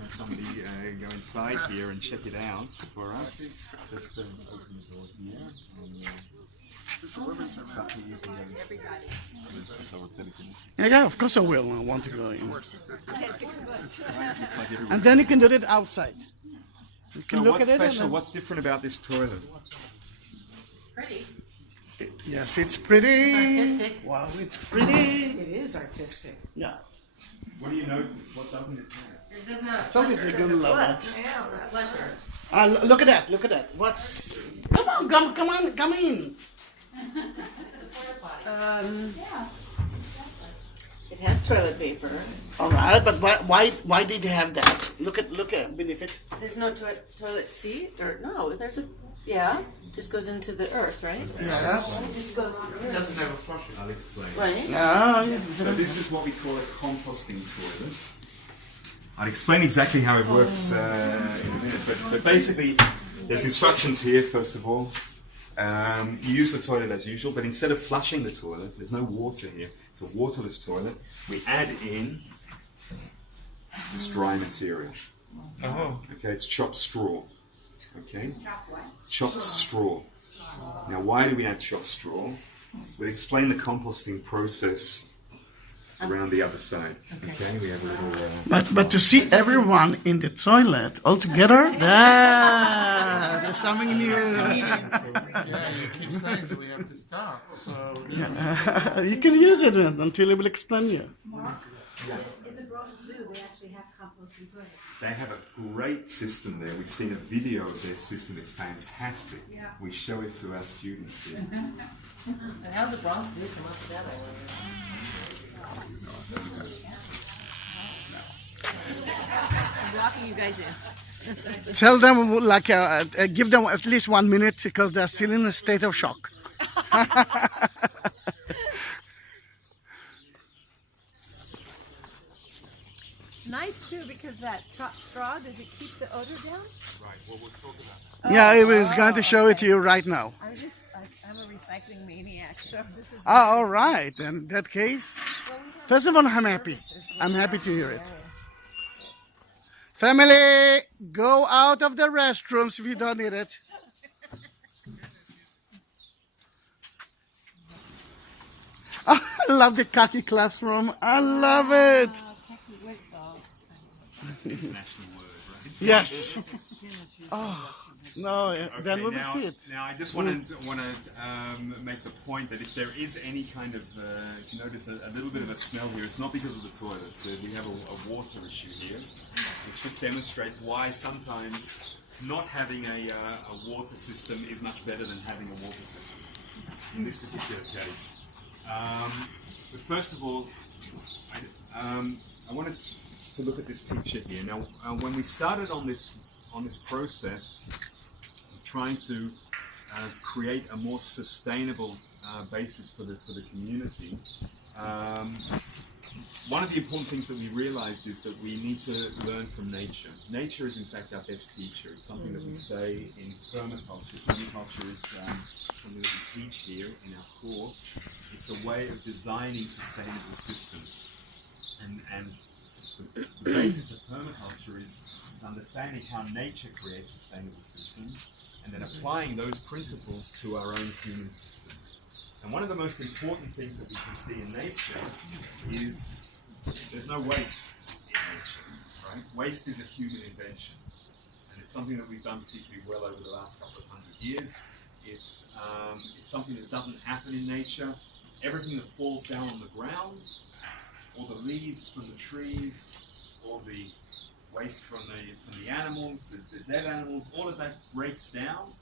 let's somebody go inside here and check it out for us. Just open the door here. Yeah, of course I will. I want to go in. And then you can do it outside. You can look what's at it. Special? What's different about this toilet? Pretty. Yes, it's pretty. Artistic. Wow, it's pretty. It is artistic. Yeah. What do you notice? What doesn't it have? This doesn't have Told you they're gonna love it. Yeah, pleasure. Look at that. Look at that. What's? Come on, come in. It has toilet paper. All right, but why did they have that? Look at beneath it. There's no toilet seat, or no? There's a just goes into the earth, right? Yes. It just goes. It doesn't have a flushing. I'll explain. Right. No. So this is what we call a composting toilet. I'll explain exactly how it works in a minute, but basically there's instructions here first of all. You use the toilet as usual, but instead of flushing the toilet, there's no water here. It's a waterless toilet. We add in this dry material. Oh. Okay, it's chopped straw. Okay? Chopped straw. Now, why do we add chopped straw? We'll explain the composting process around the other side. Okay, we have a little... But to see everyone in the toilet all together, there's something new. Yeah, you keep saying that we have to stop, so... You can use it until it will explain you. In the Bronx Zoo, they actually have composting toilets. They have a great system there. We've seen a video of their system. It's fantastic. Yeah. We show it to our students here. And how's the Bronx Zoo come up with that? I'm locking you guys in. Tell them, give them at least 1 minute because they're still in a state of shock. It's nice too because that straw, does it keep the odor down? Right, well, we'll talk about that. Yeah, I was going to show it to you right now. I'm a recycling maniac, so this is... All right. In that case, first of all, I'm happy. I'm happy to hear it. Family, go out of the restrooms if you don't need it. Oh, I love the khaki classroom. I love it. International word, right? Yes. Oh, no, then we will now, see it. Now, I just want to make the point that if there is any kind of, if you notice a little bit of a smell here, it's not because of the toilets. We have a water issue here, which just demonstrates why sometimes not having a water system is much better than having a water system in this particular case. But first of all, I wanted to look at this picture here. Now, when we started on this process of trying to create a more sustainable basis for the community, one of the important things that we realized is that we need to learn from nature. Nature is in fact our best teacher. It's something that we say in permaculture. Permaculture is something that we teach here in our course. It's a way of designing sustainable systems. And the basis of permaculture is understanding how nature creates sustainable systems and then applying those principles to our own human systems. And one of the most important things that we can see in nature is there's no waste in nature, right? Waste is a human invention, and it's something that we've done particularly well over the last couple of 100 years. It's something that doesn't happen in nature. Everything that falls down on the ground, all the leaves from the trees, all the waste from the animals, the dead animals, all of that breaks down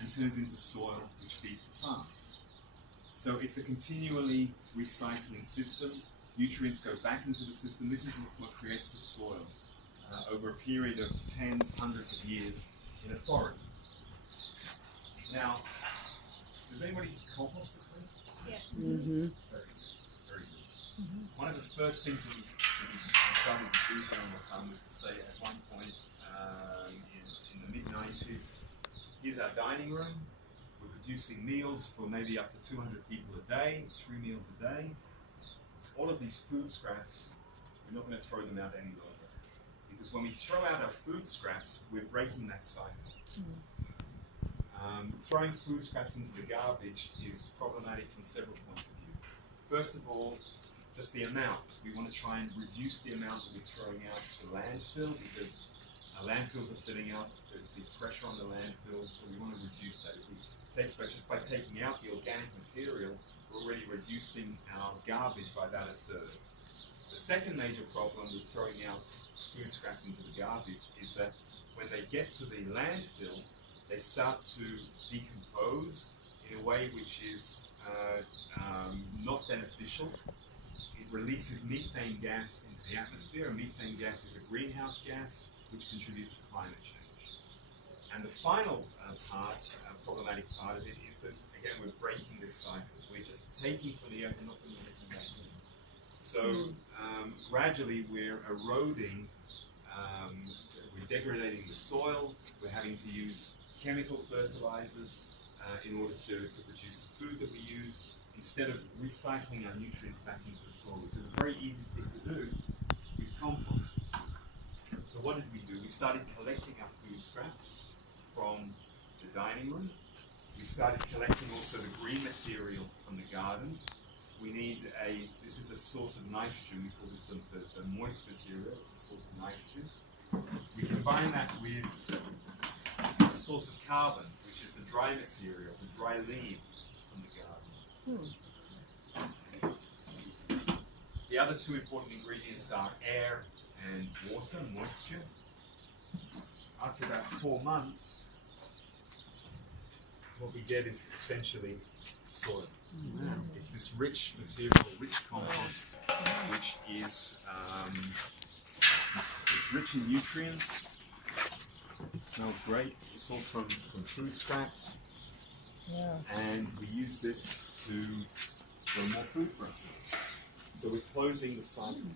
and turns into soil which feeds the plants. So it's a continually recycling system. Nutrients go back into the system. This is what creates the soil over a period of tens, hundreds of years in a forest. Now, does anybody compost this thing? Yeah. Mm-hmm. Very good. Very good. One of the first things that we started to do here on Lothan was to say at one point in the mid-90s, here's our dining room. We're producing meals for maybe up to 200 people a day, 3 meals a day. All of these food scraps, we're not going to throw them out any longer. because when we throw out our food scraps, we're breaking that cycle. Throwing food scraps into the garbage is problematic from several points of view. First of all, just the amount. We want to try and reduce the amount that we're throwing out to landfill, because our landfills are filling up. There's big pressure on the landfills, so we want to reduce that. If we take, but just by taking out the organic material, we're already reducing our garbage by about a third. The second major problem with throwing out food scraps into the garbage is that when they get to the landfill, they start to decompose in a way which is not beneficial. It releases methane gas into the atmosphere, and methane gas is a greenhouse gas which contributes to climate change. And the final problematic part of it is that, again, we're breaking this cycle. We're just taking from the earth and not putting anything back in. So gradually we're eroding, we're degrading the soil, we're having to use chemical fertilizers in order to produce the food that we use, instead of recycling our nutrients back into the soil, which is a very easy thing to do with compost. So what did we do? We started collecting our food scraps from the dining room. We started collecting also the green material from the garden. We need this is a source of nitrogen. We call this the moist material. It's a source of nitrogen. We combine that with a source of carbon, which is the dry material, the dry leaves from the garden. The other two important ingredients are air and water, moisture. After about 4 months, what we get is essentially soil. It's this rich material, rich compost, which is it's rich in nutrients. It smells great. It's all from food scraps. Yeah. And we use this to grow more food for ourselves. So we're closing the cycle.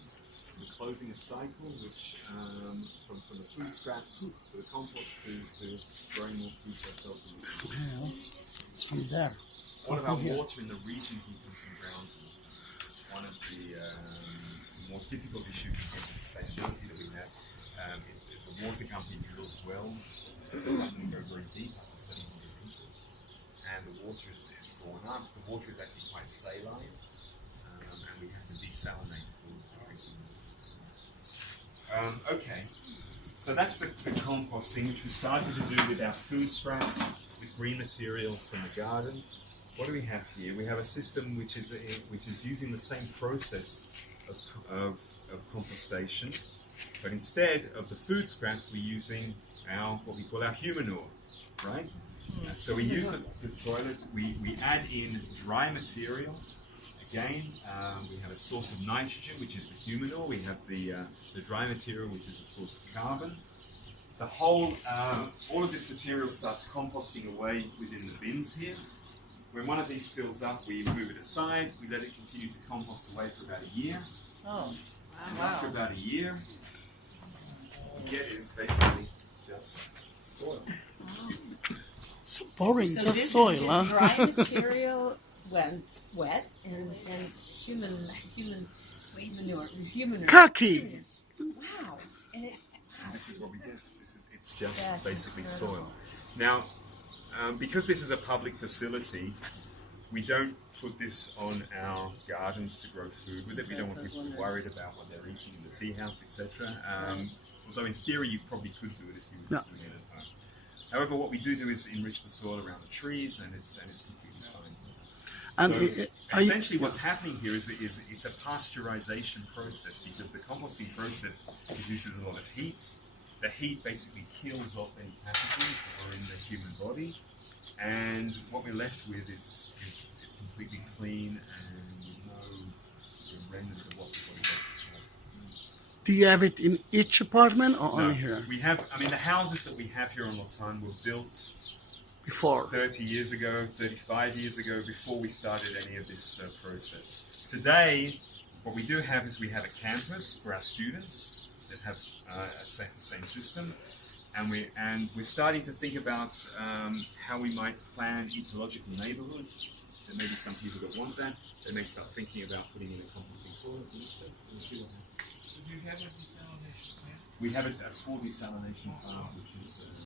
We're closing a cycle which, from the food scraps to the compost to growing more food for ourselves. The smell is from there. One of our water in the region here comes from groundwater. One of the more difficult issues in terms of sustainability that we have, the water company drills wells that suddenly go very deep, up to 700 meters, and the water is drawn up. The water is actually quite saline, and we have to desalinate for drinking water. Okay, so that's the composting, which we started to do with our food scraps, with green material from the garden. What do we have here? We have a system which is using the same process of compostation, but instead of the food scraps, we're using what we call our humanure, right? So we use the toilet. We add in dry material. Again, we have a source of nitrogen, which is the humanure. We have the dry material, which is a source of carbon. The whole, all of this material starts composting away within the bins here. When one of these fills up, we move it aside. We let it continue to compost away for about a year. Oh, and after about a year, what you get is basically just soil. So boring, So just this soil, is huh? dry material went wet and human manure. Kaki! Wow. And This is what we get. It's just basically soil. Now, because this is a public facility, we don't put this on our gardens to grow food with it. We don't want people to be worried about what they're eating in the tea house, etc. Although in theory you probably could do it if you were doing it at home. However, what we do is enrich the soil around the trees, and it's completely fine. And so essentially what's happening here is it's a pasteurization process, because the composting process produces a lot of heat. The heat basically kills off any pathogens that are in the human body, and what we're left with is completely clean and with no remnants of what the body does before. do you have it in each apartment or only here? We have, the houses that we have here on Lothan were built Before? 30 years ago, 35 years ago, before we started any of this process. Today, what we do have is we have a campus for our students that have a same system, and we're starting to think about how we might plan ecological neighborhoods. There may be some people that want that. They may start thinking about putting in a composting toilet. We'll see what happens. Did you have a desalination plant? we have a small desalination plant, which is